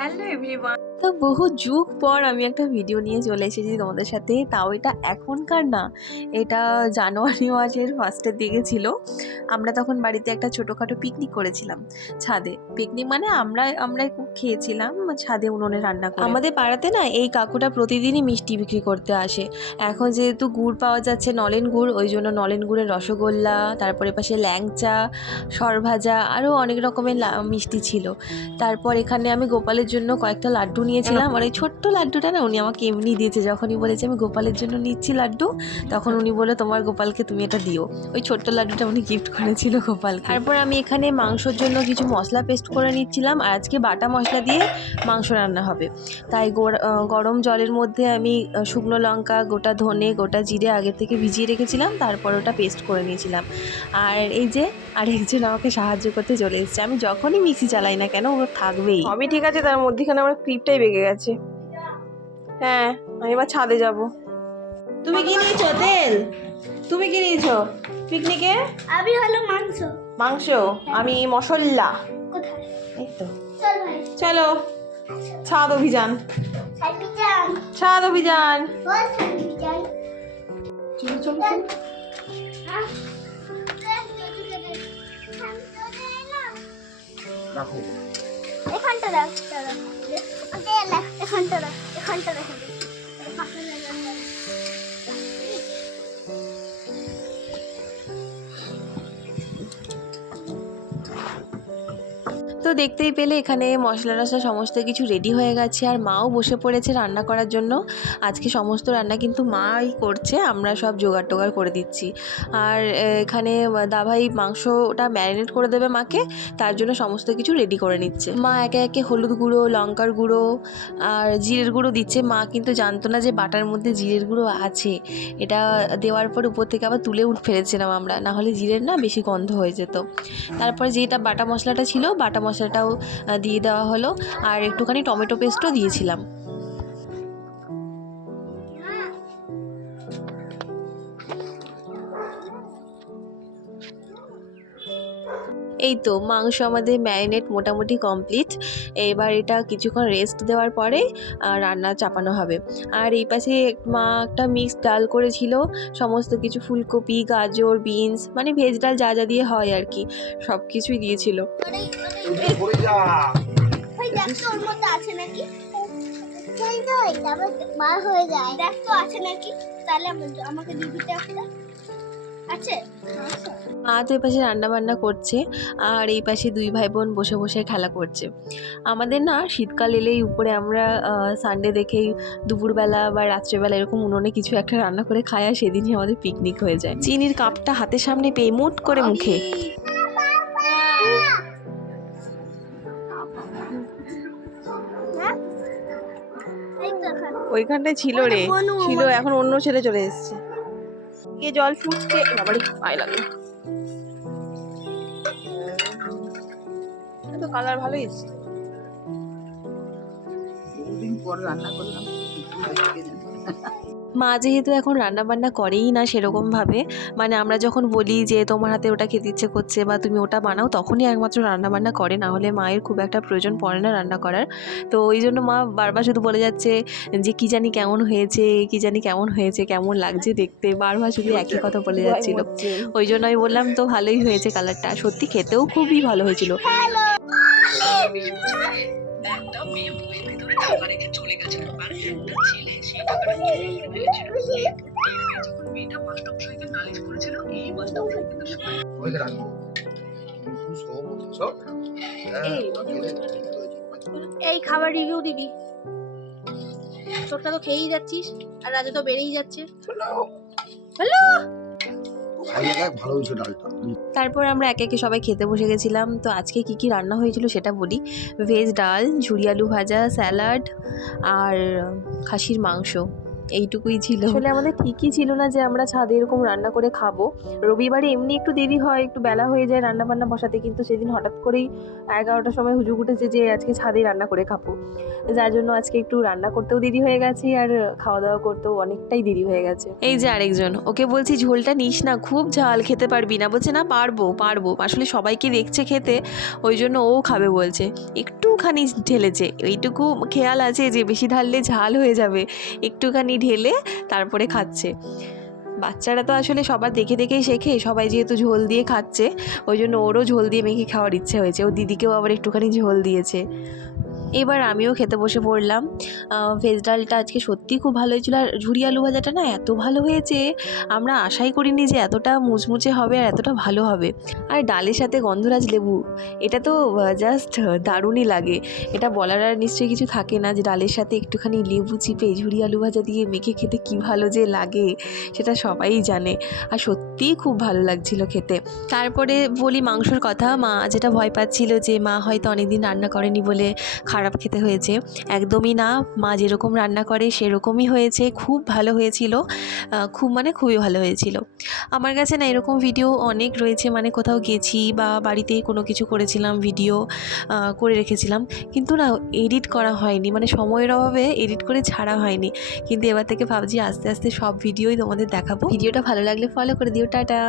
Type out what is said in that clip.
Hello everyone. তো বহু যুগ পর আমি একটা ভিডিও নিয়ে চলে এসেছি তোমাদের সাথে, তাও এটা এখনকার না, এটা জানুয়ারি মাসের ফার্স্টের দিকে ছিল। আমরা তখন বাড়িতে একটা ছোটোখাটো পিকনিক করেছিলাম ছাদে। পিকনিক মানে আমরাই খুব খেয়েছিলাম ছাদে উনুনে রান্না করে। আমাদের পাড়াতে না এই কাকুটা প্রতিদিনই মিষ্টি বিক্রি করতে আসে। এখন যেহেতু গুড় পাওয়া যাচ্ছে নলেন গুড়, ওই জন্য নলেন গুড়ের রসগোল্লা, তারপরে পাশে ল্যাংচা, সরভাজা, আরও অনেক রকমের মিষ্টি ছিল। তারপর এখানে আমি গোপালের জন্য কয়েকটা লাড্ডু নিয়েছিলাম, আর এই ছোট্ট লাড্ডুটা না উনি আমাকে এমনি দিয়েছে। যখনই বলেছে আমি গোপালের জন্য নিচ্ছি লাড্ডু, তখন উনি বলে তোমার গোপালকে তুমি এটা দিও। ওই ছোট্ট লাড্ডুটা উনি গিফট করেছিল গোপাল। তারপর আমি এখানে মাংসর জন্য কিছু মশলা পেস্ট করে নিচ্ছিলাম, আর আজকে বাটা মশলা দিয়ে মাংস রান্না হবে। তাই গরম জলের মধ্যে আমি শুকনো লঙ্কা, গোটা ধনে, গোটা জিরে আগে থেকে ভিজিয়ে রেখেছিলাম, তারপর ওটা পেস্ট করে নিয়েছিলাম। আর এই যে আরেকজন আমাকে সাহায্য করতে চলে এসেছে। আমি যখনই মিক্সি চালাই না কেন ও থাকবেই। সবই ঠিক আছে, তার মধ্যেখানে আমার ক্লিপটাই বেঁকে গেছে। হ্যাঁ, আমি এবার ছাদে যাব। তুমি কি নিয়েছো? তেল? তুমি কি নিয়েছো পিকনিকে? আমি হলো মাংস। মাংস, আমি মশলা। কোথায়? এই তো, চল ভাই। চলো ছাদ অভিযান। সাইকেল যান। ছাদ অভিযান। বল সাইকেল যাই। চলো চলো চলো। হ্যাঁ? রাখো। এখানটা রাখ, চলো। ওকে রাখ, এখানটা রাখ, এখানটা রাখ। তো দেখতেই পেলে এখানে মশলা টশলা সমস্ত কিছু রেডি হয়ে গেছে, আর মাও বসে পড়েছে রান্না করার জন্য। আজকে সমস্ত রান্না কিন্তু মাই করছে, আমরা সব জোগাড় টোগাড় করে দিচ্ছি। আর এখানে দাভাই মাংসটা ম্যারিনেট করে দেবে মাকে, তার জন্য সমস্ত কিছু রেডি করে নিচ্ছে। মা একে একে হলুদ গুঁড়ো, লঙ্কার গুঁড়ো আর জিরের গুঁড়ো দিচ্ছে। মা কিন্তু জানতো না যে বাটার মধ্যে জিরের গুঁড়ো আছে। এটা দেওয়ার পর উপর থেকে আবার তুলে ফেলেছিলাম আমরা, না হলে জিরের না বেশি গন্ধ হয়ে যেত। তারপরে যেটা বাটা মশলাটা ছিল, বাটা মশলাটাও দিয়ে দেওয়া হলো, আর একটুখানি টমেটো পেস্টও দিয়েছিলাম। এই তো মাংস আমাদের ম্যারিনেট মোটামুটি কমপ্লিট। এবার এটা কিছুক্ষণ রেস্ট দেওয়ার পরে রান্না চাপানো হবে। আর এই পাশে মা একটা মিক্স ডাল করেছিল, সমস্ত কিছু ফুলকপি, গাজর, বিনস, মানে ভেজ ডাল যা যা দিয়ে হয় আর কি, সব কিছুই দিয়েছিল। পড়ে যা। ভাই দেখ তো ওর মধ্যে আছে নাকি? সেই তো এটা আবার বার হয়ে যায়। দেখ তো আছে নাকি? তাহলে আমাকে দিয়ে দিতে একটা। আছে? মা তো এই পাশে রান্না বান্না করছে, আর এই পাশে দুই ভাই বোন বসে বসে খেলা করছে। আমাদের না শীতকাল এলেই উপরে আমরা সানডে দেখেই দুপুরবেলা বা রাত্রেবেলা এরকম উনুনে কিছু একটা রান্না করে খাই, আর সেদিনই আমাদের পিকনিক হয়ে যায়। চিনির কাপটা হাতের সামনে পেয়ে মুট করে মুখে। ওইখানটায় ছিল রে, ছিল, এখন অন্য ছেলে চলে এসেছে। গিয়ে জল ফুটছে, বাবারে পায়ে লাগলো। তো কালার ভালো এসেছে। বহুদিন পর রান্না করলাম। মা যেহেতু এখন রান্না বান্না করেই না সেরকমভাবে, মানে আমরা যখন বলি যে তোমার হাতে ওটা খেতে ইচ্ছে করছে বা তুমি ওটা বানাও, তখনই একমাত্র রান্না বান্না করে, না হলে মায়ের খুব একটা প্রয়োজন পড়ে না রান্না করার। তো ওই জন্য মা বারবার শুধু বলে যাচ্ছে যে কি জানি কেমন হয়েছে, কি জানি কেমন হয়েছে, কেমন লাগছে দেখতে, বারবার শুধু একই কথা বলে যাচ্ছিল। ওই জন্য আমি বললাম তো ভালোই হয়েছে কালারটা, সত্যি খেতেও খুবই ভালো হয়েছিল। এই খাবার রিভিউ দিবি। তোরটা তো খেয়েই যাচ্ছিস, আর রাজা তো বেড়েই যাচ্ছে। হ্যালো, ভালো হয়েছে ডালটা। তারপর আমরা একে একে সবাই খেতে বসে গেছিলাম। তো আজকে কি কি রান্না হয়েছিল সেটা বলি। ভেজ ডাল, ঝুরি আলু ভাজা, স্যালাড আর খাসির মাংস। এইটুকুই ছিল। আসলে আমাদের ঠিকই ছিল না যে আমরা ছাদে এরকম রান্না করে খাবো। রবিবারে এমনি একটু দেরি হয়, একটু বেলা হয়ে যায় রান্না বান্না বসাতে, কিন্তু সেদিন হঠাৎ করেই 11টার সময় হুজুগ উঠেছে যে আজকে ছাদেই রান্না করে খাবো। যার জন্য আজকে একটু রান্না করতেও দেরি হয়ে গেছে আর খাওয়া দাওয়া করতেও অনেকটাই দেরি হয়ে গেছে। এই যে আরেকজন, ওকে বলছি ঝোলটা নিস না, খুব ঝাল, খেতে পারবি না। বলছে না পারবো পারবো, আসলে সবাইকে দেখছে খেতে, ওই জন্য ও খাবে বলছে। একটুখানি ঢেলেছে, এইটুকু খেয়াল আছে যে বেশি ঢাললে ঝাল হয়ে যাবে, একটুখানি ঢেলে তারপরে খাচ্ছে। বাচ্চারা তো আসলে সবার দেখে দেখেই শেখে, সবাই যেহেতু ঝোল দিয়ে খাচ্ছে ওই জন্য ওরও ঝোল দিয়ে মেখে খাওয়ার ইচ্ছে হয়েছে, ও দিদিকেও আবার একটুখানি ঝোল দিয়েছে। এবার আমিও খেতে বসে পড়লাম। ভেজ ডালটা আজকে সত্যিই খুব ভালো হয়েছিল, আর ঝুরি আলু ভাজাটা না এত ভালো হয়েছে, আমরা আশাই করিনি যে এতটা মুচমুচে হবে আর এতটা ভালো হবে। আর ডালের সাথে গন্ধরাজ লেবু, এটা তো জাস্ট দারুণই লাগে। এটা বলার আর নিশ্চয়ই কিছু থাকে না যে ডালের সাথে একটুখানি লেবু চিপে ঝুরি আলু ভাজা দিয়ে মেখে খেতে কী ভালো যে লাগে, সেটা সবাই জানে। আর সত্যিই খুব ভালো লাগছিল খেতে। তারপরে বলি মাংসর কথা, মা যেটা ভয় পাচ্ছিল যে মা হয়তো অনেকদিন রান্না করেনি বলে খারাপ খেতে হয়েছে, একদমই না। মা যেরকম রান্না করে সেরকমই হয়েছে, খুব ভালো হয়েছিল, খুব মানে খুবই ভালো হয়েছিল। আমার কাছে না এরকম ভিডিও অনেক রয়েছে, মানে কোথাও গেছি বা বাড়িতেই কোনো কিছু করেছিলাম, ভিডিও করে রেখেছিলাম, কিন্তু না এডিট করা হয়নি, মানে সময়ের অভাবে এডিট করে ছাড়া হয়নি। কিন্তু এবার থেকে ভাবছি আস্তে আস্তে সব ভিডিওই তোমাদের দেখাবো। ভিডিওটা ভালো লাগলে ফলো করে দিও, টাটা।